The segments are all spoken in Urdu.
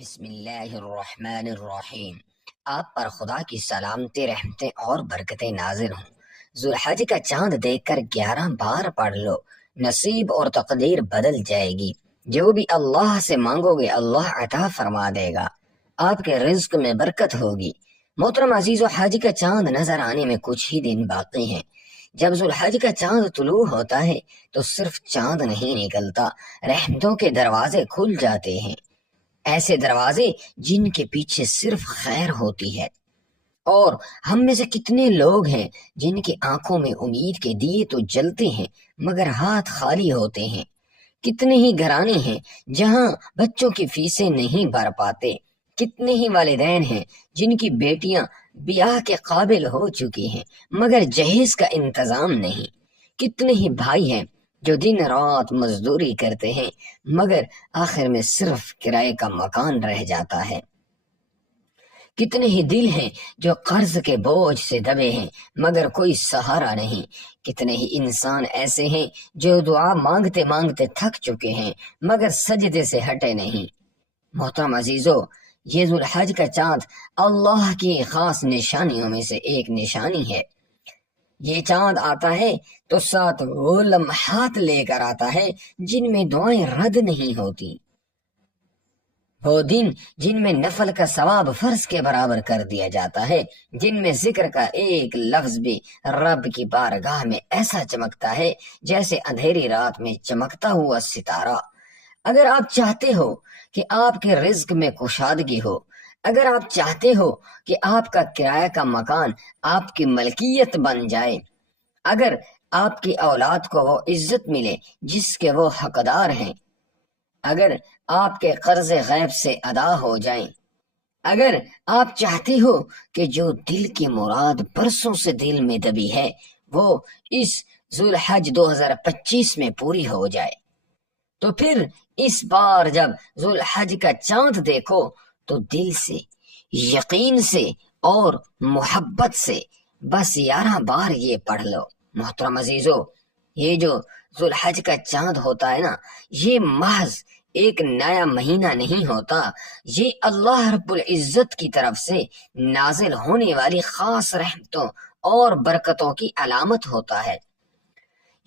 بسم اللہ الرحمن الرحیم۔ آپ پر خدا کی سلامتی، رحمتیں اور برکتیں نازل ہوں۔ ذوالحج کا چاند دیکھ کر 11 بار پڑھ لو، نصیب اور تقدیر بدل جائے گی۔ جو بھی اللہ سے مانگو گے اللہ عطا فرما دے گا، آپ کے رزق میں برکت ہوگی۔ محترم عزیز و، حج کا چاند نظر آنے میں کچھ ہی دن باقی ہیں۔ جب ذوالحج کا چاند طلوع ہوتا ہے تو صرف چاند نہیں نکلتا، رحمتوں کے دروازے کھل جاتے ہیں، ایسے دروازے جن کے پیچھے صرف خیر ہوتی ہے۔ اور ہم میں سے کتنے لوگ ہیں جن کی آنکھوں میں امید کے دیے تو جلتے ہیں مگر ہاتھ خالی ہوتے ہیں۔ کتنے ہی گھرانے ہیں جہاں بچوں کی فیسیں نہیں بھر پاتے۔ کتنے ہی والدین ہیں جن کی بیٹیاں بیاہ کے قابل ہو چکی ہیں مگر جہیز کا انتظام نہیں۔ کتنے ہی بھائی ہیں جو دن رات مزدوری کرتے ہیں مگر آخر میں صرف کرائے کا مکان رہ جاتا ہے۔ کتنے ہی دل ہیں جو قرض کے بوجھ سے دبے ہیں مگر کوئی سہارا نہیں۔ کتنے ہی انسان ایسے ہیں جو دعا مانگتے مانگتے تھک چکے ہیں مگر سجدے سے ہٹے نہیں۔ محترم عزیزو، یہ ذوالحج کا چاند اللہ کی خاص نشانیوں میں سے ایک نشانی ہے۔ یہ چاند آتا ہے تو ساتھ وہ لمحات لے کر آتا ہے جن میں دعائیں رد نہیں ہوتی، وہ دن جن میں نفل کا ثواب فرض کے برابر کر دیا جاتا ہے، جن میں ذکر کا ایک لفظ بھی رب کی بارگاہ میں ایسا چمکتا ہے جیسے اندھیری رات میں چمکتا ہوا ستارہ۔ اگر آپ چاہتے ہو کہ آپ کے رزق میں کشادگی ہو، اگر آپ چاہتے ہو کہ آپ کا کرایہ کا مکان آپ کی ملکیت بن جائے، اگر آپ کی اولاد کو وہ عزت ملے جس کے وہ حقدار ہیں، اگر آپ کے قرض غیب سے ادا ہو جائیں، اگر آپ چاہتے ہو کہ جو دل کی مراد برسوں سے دل میں دبی ہے وہ اس ذوالحج 2025 میں پوری ہو جائے، تو پھر اس بار جب ذوالحج کا چاند دیکھو تو دل سے، یقین سے اور محبت سے بس 11 بار یہ پڑھ لو۔ محترم عزیزو، یہ جو ذوالحج کا چاند ہوتا ہے نا، یہ محض ایک نیا مہینہ نہیں ہوتا، یہ اللہ رب العزت کی طرف سے نازل ہونے والی خاص رحمتوں اور برکتوں کی علامت ہوتا ہے۔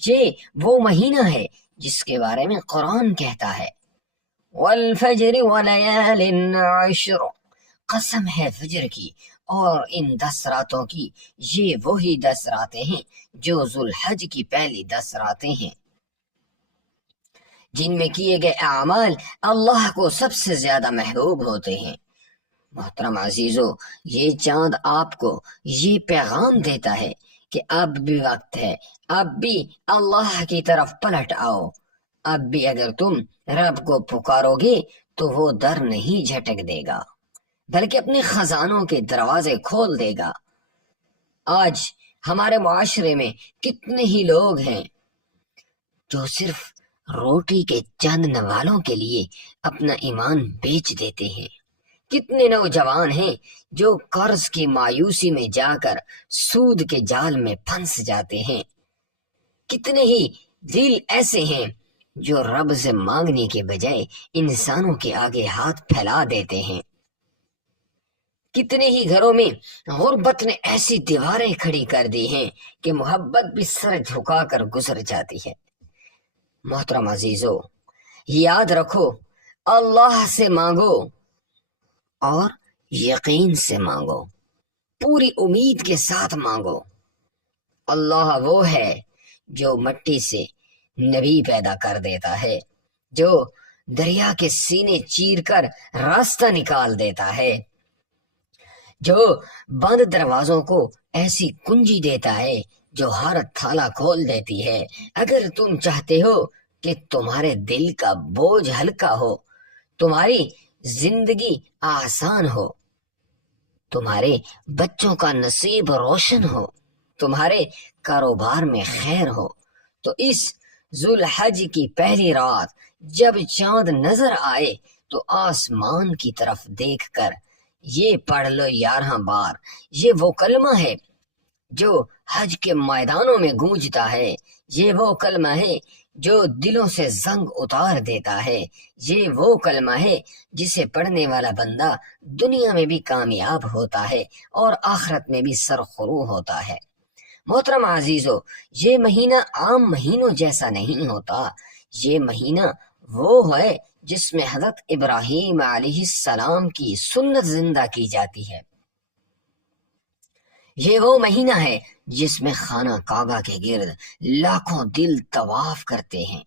یہ وہ مہینہ ہے جس کے بارے میں قرآن کہتا ہے والفجر وليال عشر، قسم ہے فجر کی اور ان 10 راتوں کی، یہ وہی 10 راتیں ہیں جو ذوالحج کی پہلی 10 راتیں ہیں جن میں کیے گئے اعمال اللہ کو سب سے زیادہ محبوب ہوتے ہیں۔ محترم عزیزو، یہ چاند آپ کو یہ پیغام دیتا ہے کہ اب بھی وقت ہے، اب بھی اللہ کی طرف پلٹ آؤ، اب بھی اگر تم رب کو پکارو گے تو وہ در نہیں جھٹک دے گا بلکہ اپنے خزانوں کے دروازے کھول دے گا۔ آج ہمارے معاشرے میں کتنے ہی لوگ ہیں جو صرف روٹی کے چند نوالوں کے لیے اپنا ایمان بیچ دیتے ہیں۔ کتنے نوجوان ہیں جو قرض کی مایوسی میں جا کر سود کے جال میں پھنس جاتے ہیں۔ کتنے ہی دل ایسے ہیں جو رب سے مانگنے کے بجائے انسانوں کے آگے ہاتھ پھیلا دیتے ہیں۔ کتنے ہی گھروں میں غربت نے ایسی دیواریں کھڑی کر دی ہیں کہ محبت بھی سر جھکا کر گزر جاتی ہے۔ محترم عزیزو، یاد رکھو، اللہ سے مانگو اور یقین سے مانگو، پوری امید کے ساتھ مانگو۔ اللہ وہ ہے جو مٹی سے نبی پیدا کر دیتا ہے، جو دریا کے سینے چیر کر راستہ نکال دیتا ہے، جو بند دروازوں کو ایسی کنجی دیتا ہے جو ہر تھالا کھول دیتی ہے۔ اگر تم چاہتے ہو کہ تمہارے دل کا بوجھ ہلکا ہو، تمہاری زندگی آسان ہو، تمہارے بچوں کا نصیب روشن ہو، تمہارے کاروبار میں خیر ہو، تو اس ذوالحج کی پہلی رات جب چاند نظر آئے تو آسمان کی طرف دیکھ کر یہ پڑھ لو 11 بار۔ یہ وہ کلمہ ہے جو حج کے میدانوں میں گونجتا ہے، یہ وہ کلمہ ہے جو دلوں سے زنگ اتار دیتا ہے۔ یہ وہ کلمہ ہے جسے پڑھنے والا بندہ دنیا میں بھی کامیاب ہوتا ہے اور آخرت میں بھی سرخرو ہوتا ہے۔ محترم عزیزو، یہ مہینہ عام مہینوں جیسا نہیں ہوتا۔ یہ مہینہ وہ ہے جس میں حضرت ابراہیم علیہ السلام کی سنت زندہ کی جاتی ہے۔ یہ وہ مہینہ ہے جس میں خانہ کعبہ کے گرد لاکھوں دل طواف کرتے ہیں۔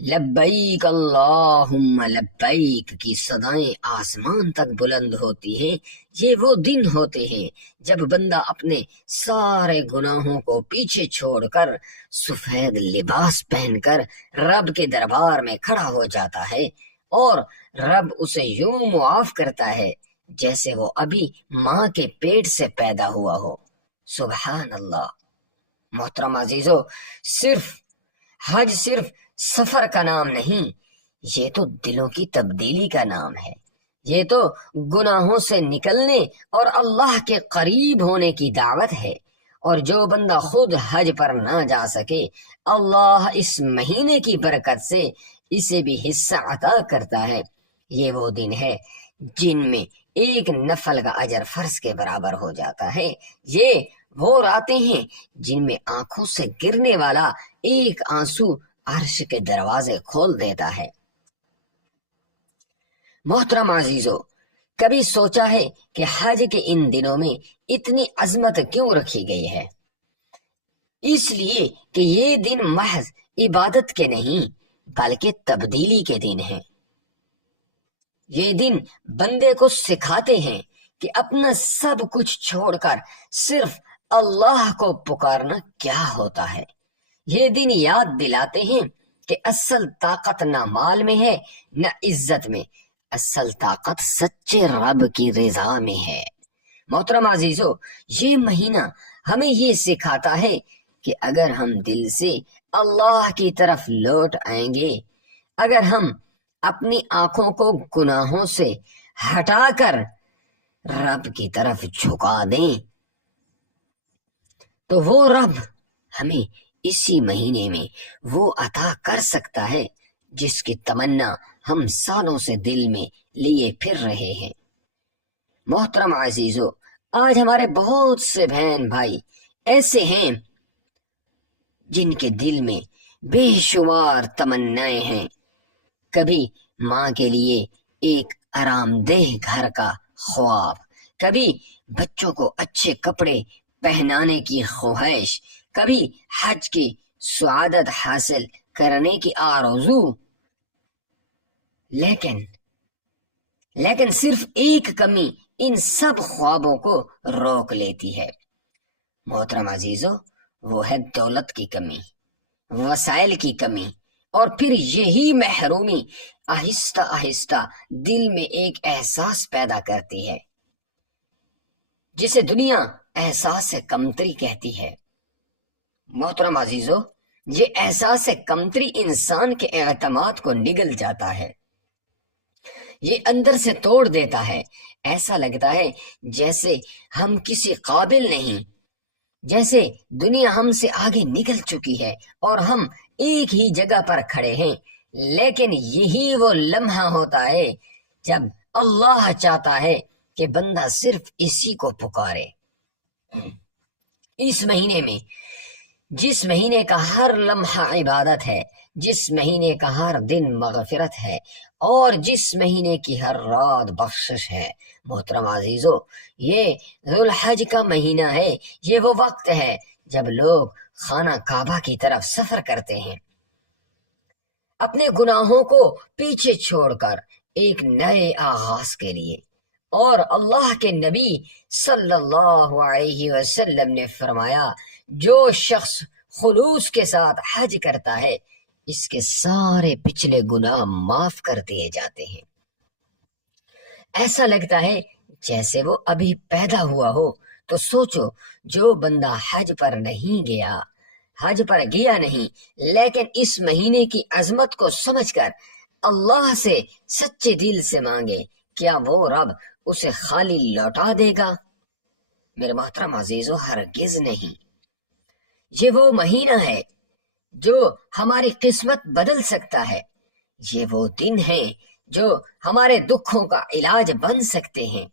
لبیک اللہم لبیک کی صدائیں آسمان تک بلند ہوتی ہیں۔ یہ وہ دن ہوتے ہیں جب بندہ اپنے سارے گناہوں کو پیچھے چھوڑ کر سفید لباس پہن کر رب کے دربار میں کھڑا ہو جاتا ہے اور رب اسے یوں معاف کرتا ہے جیسے وہ ابھی ماں کے پیٹ سے پیدا ہوا ہو۔ سبحان اللہ۔ محترم عزیزو، حج صرف سفر کا نام نہیں، یہ تو دلوں کی تبدیلی کا نام ہے۔ یہ تو گناہوں سے نکلنے اور اللہ کے قریب ہونے کی دعوت ہے۔ اور جو بندہ خود حج پر نہ جا سکے، اللہ اس مہینے کی برکت سے اسے بھی حصہ عطا کرتا ہے۔ یہ وہ دن ہے جن میں ایک نفل کا اجر فرض کے برابر ہو جاتا ہے۔ یہ وہ راتیں ہیں جن میں آنکھوں سے گرنے والا ایک آنسو عرش کے دروازے کھول دیتا ہے۔ محترم عزیزو، کبھی سوچا ہے کہ حج کے ان دنوں میں اتنی عظمت کیوں رکھی گئی ہے؟ اس لیے کہ یہ دن محض عبادت کے نہیں بلکہ تبدیلی کے دن ہیں۔ یہ دن بندے کو سکھاتے ہیں کہ اپنا سب کچھ چھوڑ کر صرف اللہ کو پکارنا کیا ہوتا ہے۔ یہ دن یاد دلاتے ہیں کہ اصل طاقت نہ مال میں ہے نہ عزت میں، اصل طاقت سچے رب کی رضا میں ہے۔ محترم عزیزو، یہ مہینہ ہمیں یہ سکھاتا ہے کہ اگر ہم دل سے اللہ کی طرف لوٹ آئیں گے، اگر ہم اپنی آنکھوں کو گناہوں سے ہٹا کر رب کی طرف جھکا دیں تو وہ رب ہمیں اسی مہینے میں وہ عطا کر سکتا ہے جس کی تمنا ہم سالوں سے دل میں لیے پھر رہے ہیں۔ محترم عزیزو، آج ہمارے بہت سے بہن بھائی ایسے ہیں جن کے دل میں بے شمار تمنائیں ہیں۔ کبھی ماں کے لیے ایک آرام دہ گھر کا خواب، کبھی بچوں کو اچھے کپڑے پہنانے کی خواہش، کبھی حج کی سعادت حاصل کرنے کی آرزو، لیکن صرف ایک کمی ان سب خوابوں کو روک لیتی ہے۔ محترم عزیزو، وہ ہے دولت کی کمی، وسائل کی کمی، اور پھر یہی محرومی آہستہ آہستہ دل میں ایک احساس پیدا کرتی ہے جسے دنیا احساس کمتری کہتی ہے۔ محترم عزیزو، یہ احساس کمتری انسان کے اعتماد کو نگل جاتا ہے، یہ اندر سے توڑ دیتا ہے۔ ایسا لگتا ہے جیسے ہم کسی قابل نہیں، جیسے دنیا ہم سے آگے نکل چکی ہے اور ہم ایک ہی جگہ پر کھڑے ہیں۔ لیکن یہی وہ لمحہ ہوتا ہے جب اللہ چاہتا ہے کہ بندہ صرف اسی کو پکارے۔ اس مہینے میں، جس مہینے کا ہر لمحہ عبادت ہے، جس مہینے کا ہر دن مغفرت ہے اور جس مہینے کی ہر رات بخشش ہے، محترم عزیزو، یہ ذوالحج کا مہینہ ہے۔ یہ وہ وقت ہے جب لوگ خانہ کعبہ کی طرف سفر کرتے ہیں، اپنے گناہوں کو پیچھے چھوڑ کر ایک نئے آغاز کے لیے۔ اور اللہ کے نبی صلی اللہ علیہ وسلم نے فرمایا، جو شخص خلوص کے ساتھ حج کرتا ہے اس کے سارے پچھلے گناہ معاف کر دیے جاتے ہیں۔ ایسا لگتا ہے جیسے وہ ابھی پیدا ہوا ہو۔ تو سوچو، جو بندہ حج پر گیا نہیں لیکن اس مہینے کی عظمت کو سمجھ کر اللہ سے سچے دل سے مانگے، کیا وہ رب اسے خالی لوٹا دے گا؟ میرے محترم عزیزو، ہرگز نہیں۔ یہ وہ مہینہ ہے جو ہماری قسمت بدل سکتا ہے، یہ وہ دن ہیں جو ہمارے دکھوں کا علاج بن سکتے ہیں،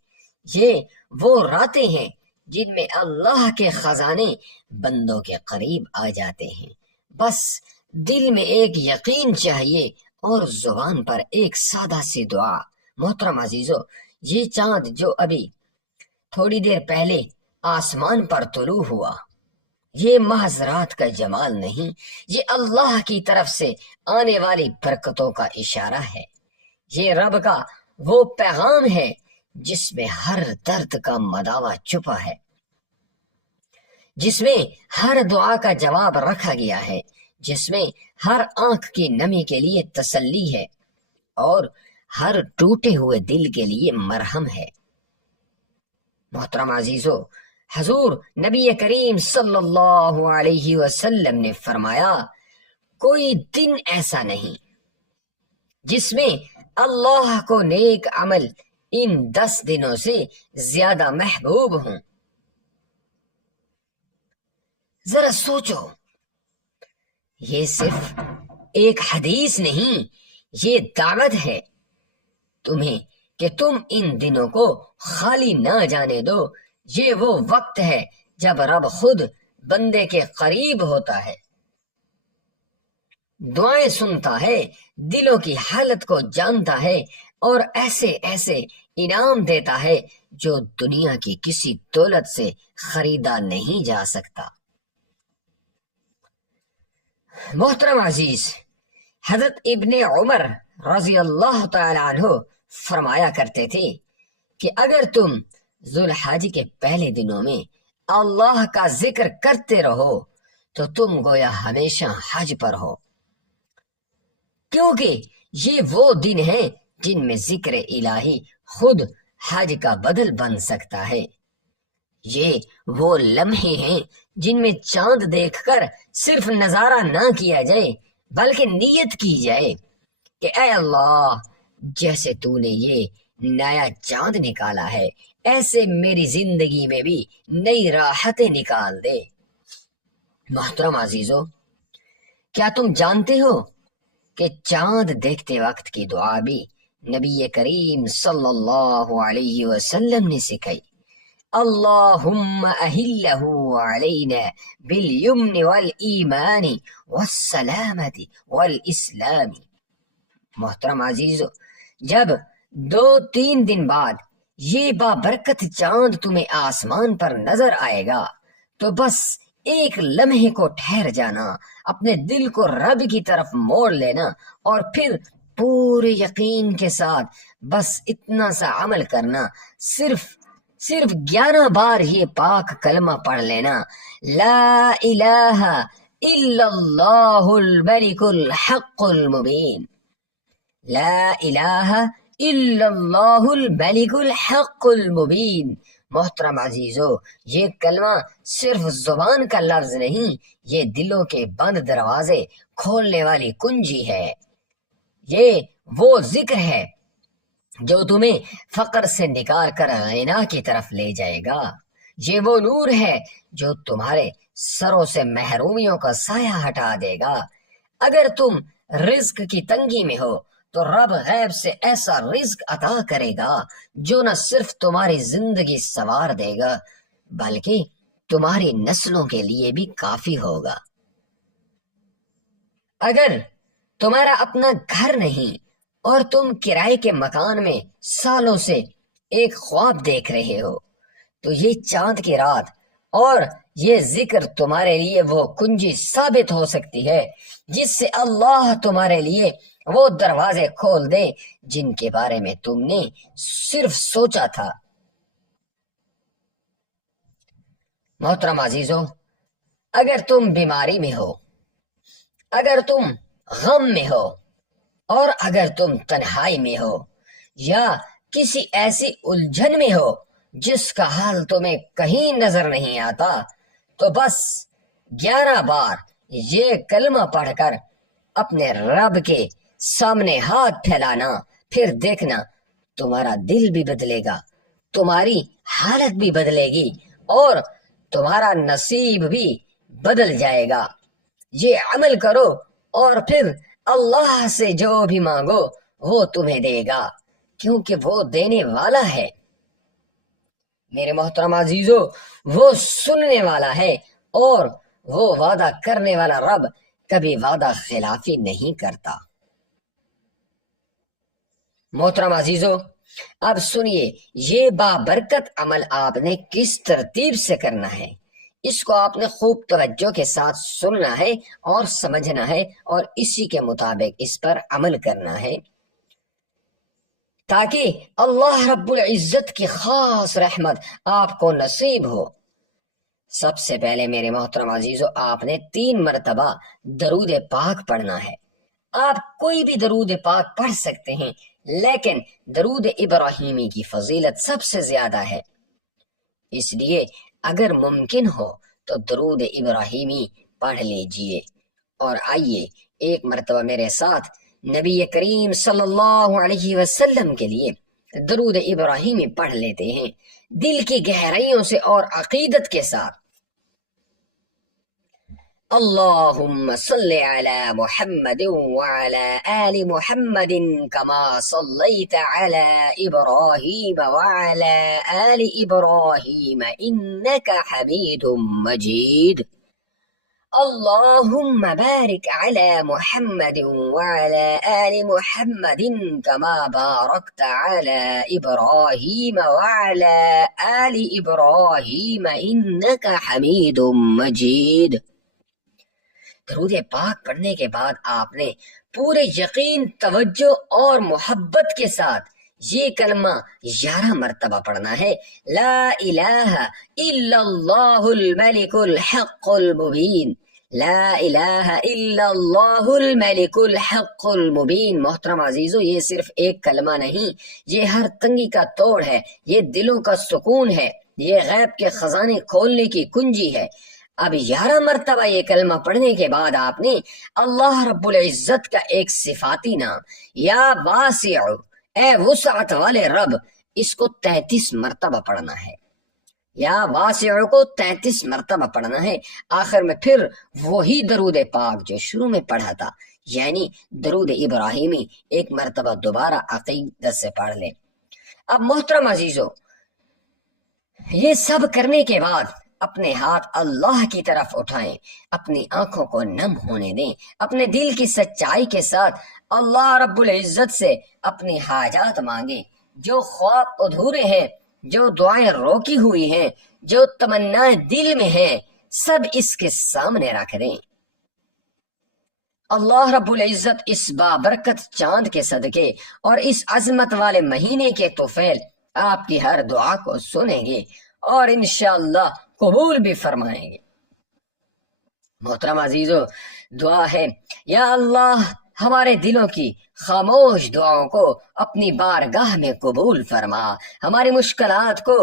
یہ وہ راتیں ہیں جن میں اللہ کے خزانے بندوں کے قریب آ جاتے ہیں۔ بس دل میں ایک یقین چاہیے اور زبان پر ایک سادہ سی دعا۔ محترم عزیزو، یہ چاند جو ابھی تھوڑی دیر پہلے آسمان پر طلوع ہوا، یہ محض رات کا جمال نہیں، یہ اللہ کی طرف سے آنے والی برکتوں کا اشارہ ہے۔ یہ رب کا وہ پیغام ہے جس میں ہر درد کا مداوا چھپا ہے، جس میں ہر دعا کا جواب رکھا گیا ہے، جس میں ہر آنکھ کی نمی کے لیے تسلی ہے اور ہر ٹوٹے ہوئے دل کے لیے مرہم ہے۔ محترم عزیزو، حضور نبی کریم صلی اللہ علیہ وسلم نے فرمایا، کوئی دن ایسا نہیں جس میں اللہ کو نیک عمل ان 10 دنوں سے زیادہ محبوب ہوں۔ ذرا سوچو، یہ صرف ایک حدیث نہیں، یہ دعوت ہے تمہیں کہ تم ان دنوں کو خالی نہ جانے دو۔ یہ وہ وقت ہے جب رب خود بندے کے قریب ہوتا ہے، دعائیں سنتا ہے، دلوں کی حالت کو جانتا ہے اور ایسے ایسے انعام دیتا ہے جو دنیا کی کسی دولت سے خریدا نہیں جا سکتا۔ محترم عزیز، حضرت ابن عمر رضی اللہ تعالی عنہ فرمایا کرتے تھے کہ اگر تم ذوالحج کے پہلے دنوں میں اللہ کا ذکر کرتے رہو تو تم گویا ہمیشہ حج پر ہو، کیونکہ یہ وہ دن ہیں جن میں ذکر الہی خود حج کا بدل بن سکتا ہے۔ یہ وہ لمحے ہیں جن میں چاند دیکھ کر صرف نظارہ نہ کیا جائے بلکہ نیت کی جائے کہ اے اللہ، جیسے تو نے یہ نیا چاند نکالا ہے، ایسے میری زندگی میں بھی نئی راحتیں نکال دے۔ محترم عزیزو، کیا تم جانتے ہو کہ چاند دیکھتے وقت کی دعا بھی نبی کریم صلی اللہ علیہ وسلم نے سکھائی؟ اللہم اہلہ علینا بالیمن والایمان والسلامت والاسلام۔ محترم عزیزو، جب 2-3 دن بعد یہ بابرکت چاند تمہیں آسمان پر نظر آئے گا تو بس ایک لمحے کو ٹھہر جانا، اپنے دل کو رب کی طرف موڑ لینا اور پھر پورے یقین کے ساتھ بس اتنا سا عمل کرنا، صرف 11 بار یہ پاک کلمہ پڑھ لینا، لا الہ الا اللہ الملک الحق المبین، لا الہ الا اللہ الملک الحق المبین۔ محترم عزیزو، یہ کلمہ صرف زبان کا لفظ نہیں، یہ دلوں کے بند دروازے کھولنے والی کنجی ہے۔ یہ وہ ذکر ہے جو تمہیں فقر سے نکال کر غنا کی طرف لے جائے گا۔ یہ وہ نور ہے جو تمہارے سروں سے محرومیوں کا سایہ ہٹا دے گا۔ اگر تم رزق کی تنگی میں ہو تو رب غیب سے ایسا رزق عطا کرے گا جو نہ صرف تمہاری زندگی سنوار دے گا بلکہ تمہاری نسلوں کے لیے بھی کافی ہوگا۔ اگر تمہارا اپنا گھر نہیں اور تم کرائے کے مکان میں سالوں سے ایک خواب دیکھ رہے ہو تو یہ چاند کی رات اور یہ ذکر تمہارے لیے وہ کنجی ثابت ہو سکتی ہے جس سے اللہ تمہارے لیے وہ دروازے کھول دے جن کے بارے میں تم نے صرف سوچا تھا۔ محترم عزیزو، اگر تم بیماری میں ہو، اگر تم غم میں ہو اور اگر تم تنہائی میں ہو یا کسی ایسی الجھن میں ہو جس کا حال تمہیں کہیں نظر نہیں آتا تو بس 11 بار یہ کلمہ پڑھ کر اپنے رب کے سامنے ہاتھ پھیلانا، پھر دیکھنا تمہارا دل بھی بدلے گا، تمہاری حالت بھی بدلے گی اور تمہارا نصیب بھی بدل جائے گا۔ یہ عمل کرو اور پھر اللہ سے جو بھی مانگو وہ تمہیں دے گا، کیونکہ وہ دینے والا ہے۔ میرے محترم عزیزو، وہ سننے والا ہے، اور وہ وعدہ کرنے والا رب کبھی وعدہ خلافی نہیں کرتا۔ محترم عزیزو، اب سنیے یہ بابرکت عمل آپ نے کس ترتیب سے کرنا ہے۔ اس کو آپ نے خوب توجہ کے ساتھ سننا ہے اور سمجھنا ہے، اور اسی کے مطابق اس پر عمل کرنا ہے، تاکہ اللہ رب العزت کی خاص رحمت آپ کو نصیب ہو۔ سب سے پہلے میرے محترم عزیزو، آپ نے 3 مرتبہ درود پاک پڑھنا ہے۔ آپ کوئی بھی درود پاک پڑھ سکتے ہیں، لیکن درود ابراہیمی کی فضیلت سب سے زیادہ ہے، اس لیے اگر ممکن ہو تو درود ابراہیمی پڑھ لیجئے۔ اور آئیے ایک مرتبہ میرے ساتھ نبی کریم صلی اللہ علیہ وسلم کے لیے درود ابراہیمی پڑھ لیتے ہیں، دل کی گہرائیوں سے اور عقیدت کے ساتھ۔ اللهم صل على محمد وعلى آل محمد كما صليت على إبراهيم وعلى آل إبراهيم إنك حميد مجيد اللهم بارك على محمد وعلى آل محمد كما باركت على إبراهيم وعلى آل إبراهيم إنك حميد مجيد۔ درود پاک پڑھنے کے بعد آپ نے پورے یقین، توجہ اور محبت کے ساتھ یہ کلمہ 11 مرتبہ پڑھنا ہے، لا الہ الا اللہ الملک الحق المبین، لا الہ الا اللہ الملک الحق المبین۔ محترم عزیزو، یہ صرف ایک کلمہ نہیں، یہ ہر تنگی کا توڑ ہے، یہ دلوں کا سکون ہے، یہ غیب کے خزانے کھولنے کی کنجی ہے۔ اب 11 مرتبہ یہ کلمہ پڑھنے کے بعد آپ نے اللہ رب العزت کا ایک صفاتی نام یا واسع، اے وسعت والے رب، اس کو 33 مرتبہ پڑھنا ہے، یا واسع کو 33 مرتبہ پڑھنا ہے۔ آخر میں پھر وہی درود پاک جو شروع میں پڑھا تھا، یعنی درود ابراہیمی، ایک مرتبہ دوبارہ عقیدت سے پڑھ لیں۔ اب محترم عزیزو، یہ سب کرنے کے بعد اپنے ہاتھ اللہ کی طرف اٹھائیں، اپنی آنکھوں کو نم ہونے دیں، اپنے دل کی سچائی کے ساتھ اللہ رب العزت سے اپنی حاجات مانگیں، جو خواب ادھورے ہیں، جو دعائیں روکی ہوئی ہیں، جو تمنائیں دل میں ہیں، سب اس کے سامنے رکھ دیں۔ اللہ رب العزت اس بابرکت چاند کے صدقے اور اس عظمت والے مہینے کے طفیل آپ کی ہر دعا کو سنیں گے اور انشاءاللہ قبول بھی فرمائیں گے۔ محترم عزیزو، دعا ہے، یا اللہ ہمارے دلوں کی خاموش دعاؤں کو اپنی بارگاہ میں قبول فرما، ہماری مشکلات کو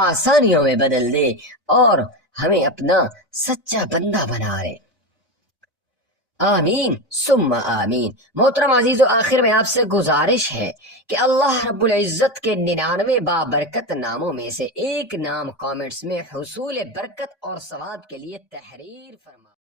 آسانیوں میں بدل دے اور ہمیں اپنا سچا بندہ بنا رہے۔ آمین ثم آمین۔ محترم عزیزو، آخر میں آپ سے گزارش ہے کہ اللہ رب العزت کے 99 بابرکت ناموں میں سے ایک نام کامنٹس میں حصول برکت اور ثواب کے لیے تحریر فرما۔